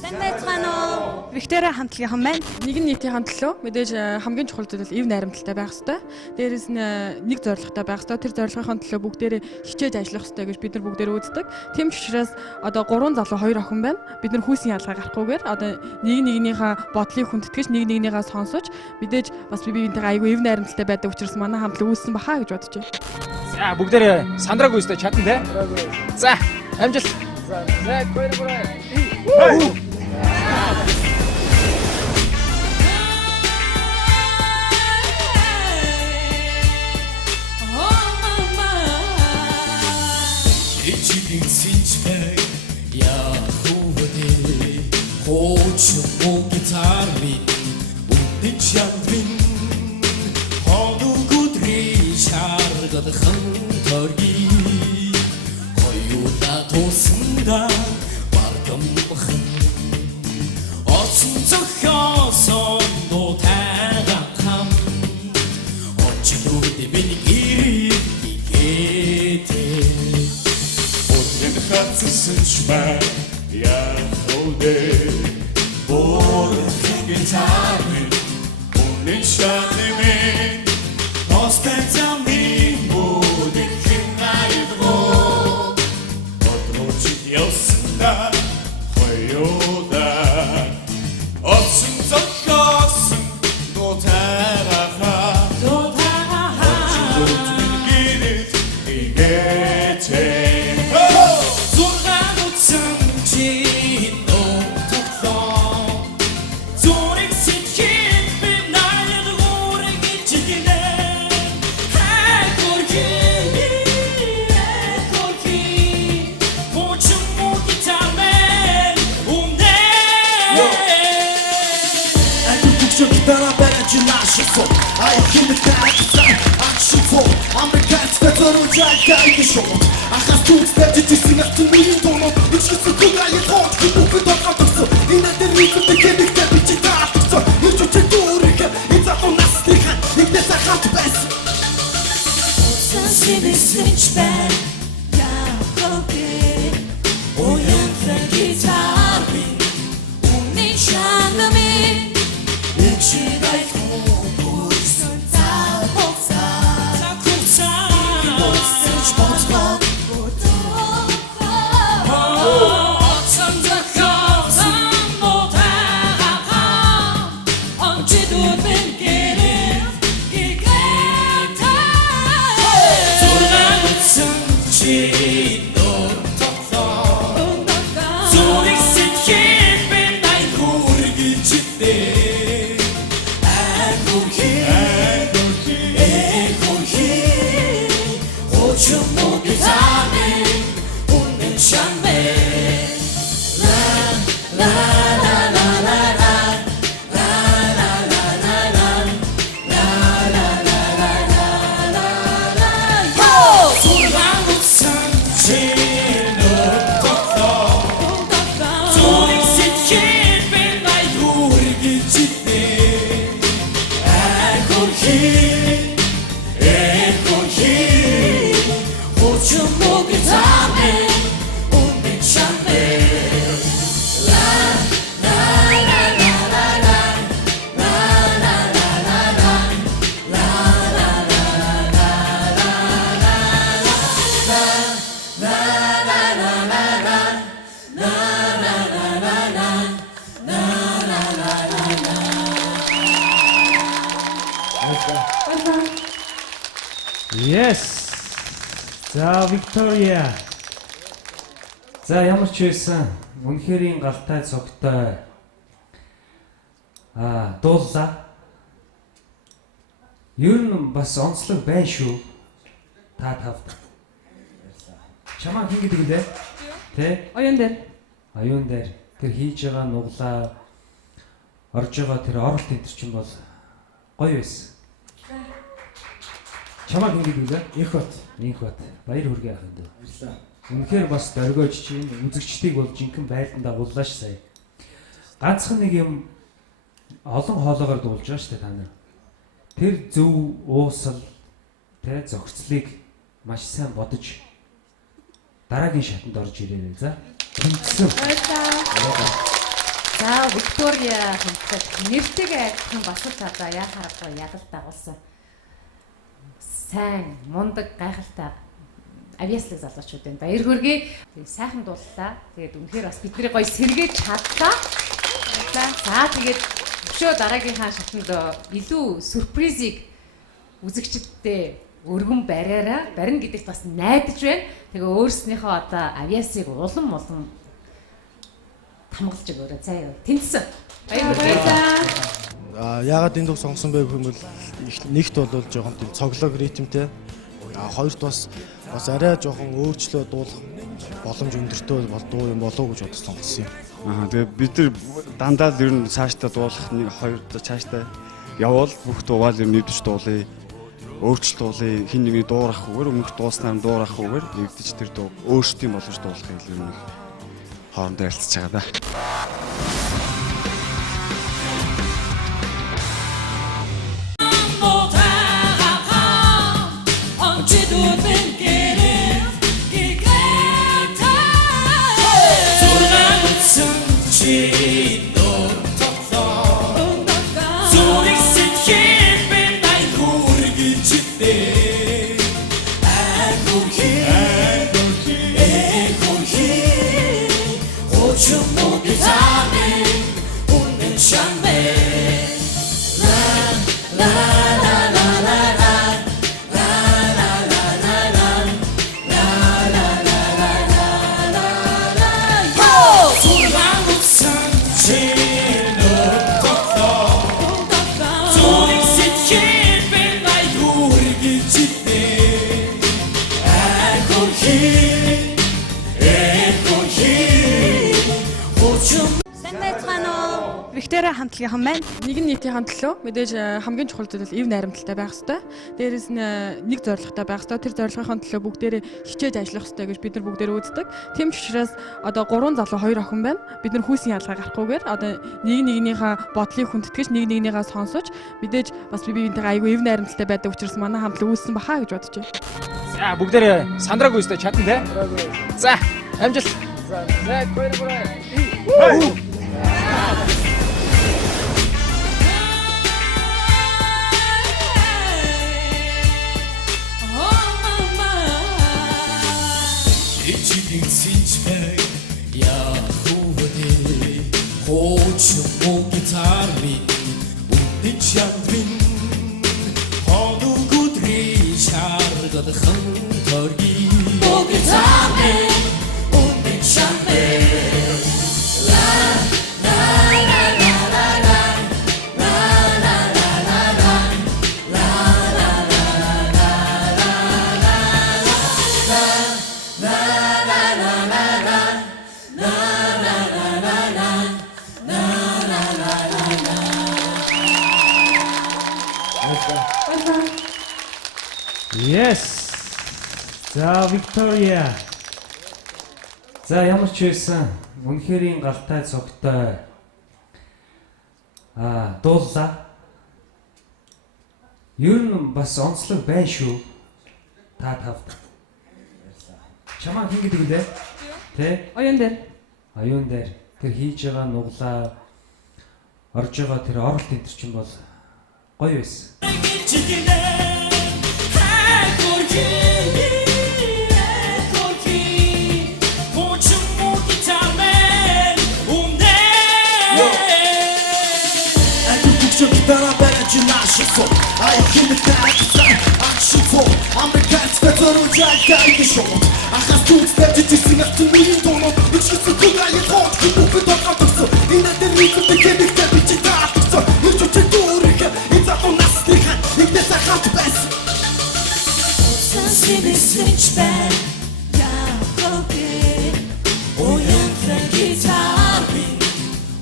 Сайн байцгаана уу? Виктория хамтлагийнхан байна. Нэгэн нийтийн хамтлаа мэдээж хамгийн чухал зүйл бол эв найрамдалтай байх ёстой. Дээрээс нь нэг зорилготой байх ёстой. Тэр зорилгын төлөө бүгдээрээ хичээж ажиллах ёстой гэж бид нар бүгдээрээ үздэг. Тийм ч учраас одоо 3 залуу 2 охин байна. Бид нар хүүсийн ялгаа гарахгүйгээр одоо нэгнийхээ бодлыг хүндэтгэж нэгнийгээ сонсож мэдээж бас биентэйгээ айгүй эв найрамдалтай байдаг учраас манай хамтлаг үүссэн баха гэж бодож байна. За бүгдээрээ сандраагүй өстэй чадна те. За амжилт. За гойроо. Ичидин синчпэг яхувдэ хоч могитарми үдэн чамдрин хону гудри шаргад хантарги хоёулаа тусанда баргам бахан оцсон зохиосон нотайган хам очилууд миний гэрээ Сынчмай яхуде борхигитами унишаними остатами будихинайдво отрочит ёсна хоёда отсын зохосон дотараха очилууд гэрээ игэтэ I can the action for Americans that are giant show I have to expect it to sing up to me don't know which is the good I thought you move it on so in the need to get it that bitch so you to do it it's a nasty it is a hot best See this rich band, yeah, okay. Oh, yeah, the guitar, only shine me. It's like Yes. За Виктория. За ямар ч байсан үнэхэрийн галтай цогтой дууллаа. Ер нь бас онцлог байна шүү. Та тавд. Чамаа хин гэдэг лээ. Тэ? Оюун дээр. Оюун дээр тэр хийж байгаа нуглаа орж байгаа тэр оролт энэ чинь бол гоё байсан. Чамаа хин гэдэг лээ. Их бат. Баяр хүргээ ахын дөө. Баярлалаа. Үнэхээр бас дөргөөж чинь үзэгчдийг бол жинхэнэ байлдандаа буллаа ш сая. Ганцхан нэг юм олон хоолоогоор дуулж байгаа шүү дээ та нар. Тэр зөв уусал тэ зохицлыг маш сайн бодож дараагийн шатанд орж ирээрэй за. Тэнцсэн. За Виктория хамтлаг нэртэйгээ адилхан бас л одоо яхаарахгүй ядал дагуулсан. Сайн, мундаг, гайхалтай авьяаслаг залуучууд байна. Баяр хүргэе. Сайхан дууллаа. Тэгээд үнэхээр бас бидний гоё сэргээж чадлаа. За тэгээд өшөө дараагийнхаа шатнд илүү сюрпризийг үзэгчдэдтэй өргөн барина гэдэгт бас найдаж байна. Тэгээ өөрснийхөө одоо авьяасыг улам тамгалж өгөөрэй. Заяа. Тэнцсэн. Баярлалаа. Яагаад энэ дуу сонгосон бэ гэвэл нэгт бол жоохон тийм цоглог ритмтэй. Хоёрт бас арай жоохон өөрчлөө дуулах боломж өндөртэй дуу юм болов уу гэж бодож сонгосон юм. Тэгээ бид нар дандаа л ер нь цаашдаа дуулах нэг хоёр цаашдаа явбал бүх дуугаал юм нэвдэж дуулъя. Өөрчлөлт дуулъя. Хин нэгний дуурахгүйгээр өмнөх дууснаар дуурахгүйгээр нэвдэж тэр дуу өөрсдийн болгож дуулахыг л юм хоорондоо ярилцж байгаа да. Виктория хамтлагийнхан маань нэгэн нийтийн төлөө мэдээж хамгийн чухал зүйл бол эв найрамдалтай байх хэрэгтэй. Дээрээс нь нэг зорилготой байх хэрэгтэй. Тэр зорилгын төлөө бүгдээрээ хичээж ажиллах хэрэгтэй гэж бид нар бүгдээрээ үздэг. Тийм ч учраас одоо 3 залуу 2 охин байна. Бид нар хүүсийн ялгаа гарахгүйгээр одоо нэг нэгнийхээ бодлыг хүндэтгэж нэг нэгнийгээ сонсож мэдээж бас биентэйгээ айгүй эв найрамдалтай байдаг учраас манай хамтлаг үүссэн баха гэж бодож байна. За бүгдээрээ сандраагүй өстэй чадна те. За амжилт. За гойроо. Чидин синчпэг яхувдэ хоч мог гитарми үний чандрин хону гудри шаргад ханторги мог гитарми үний чандрин Yes. За Виктория. За ямар ч байсан үнэхэрийн галтай цогтой дууллаа. Ер нь бас онцлог байна шүү. Та тавд. Чамаа хин гэдэг үлээ. Тэ? Оюун дээр. Оюун дээр тэр хийж байгаа нуглаа орж байгаа тэр оролт энэ чинь бол гоё байсан. I can't stand action for американская дорожка и шоу. Ахас тут статики синахты не доно. Лучше сукугает ход, купи до катуса. И на дереве бегает тебе читаться. Ну что ты дурика, и за то нас стыха, и где захат без. Сенсибли свечбен, я хоке, уютно гитарми,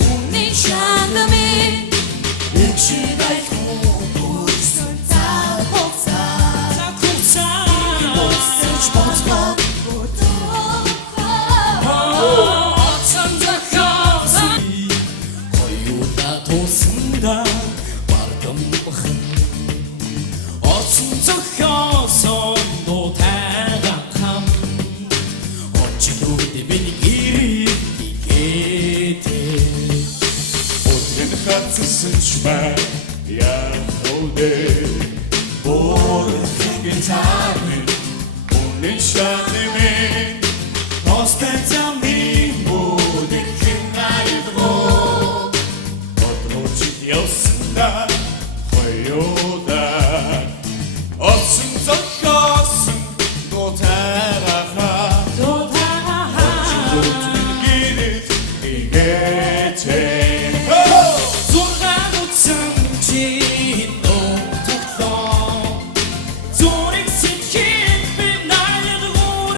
умный шагами, читай Sensibel, yahude, borgen gitarren, unen kännemin, konstantan min modig kvinna i drog. Och drogit josna, sjöodar, och som tockasen, då täraha, och som gott min gillet i gete.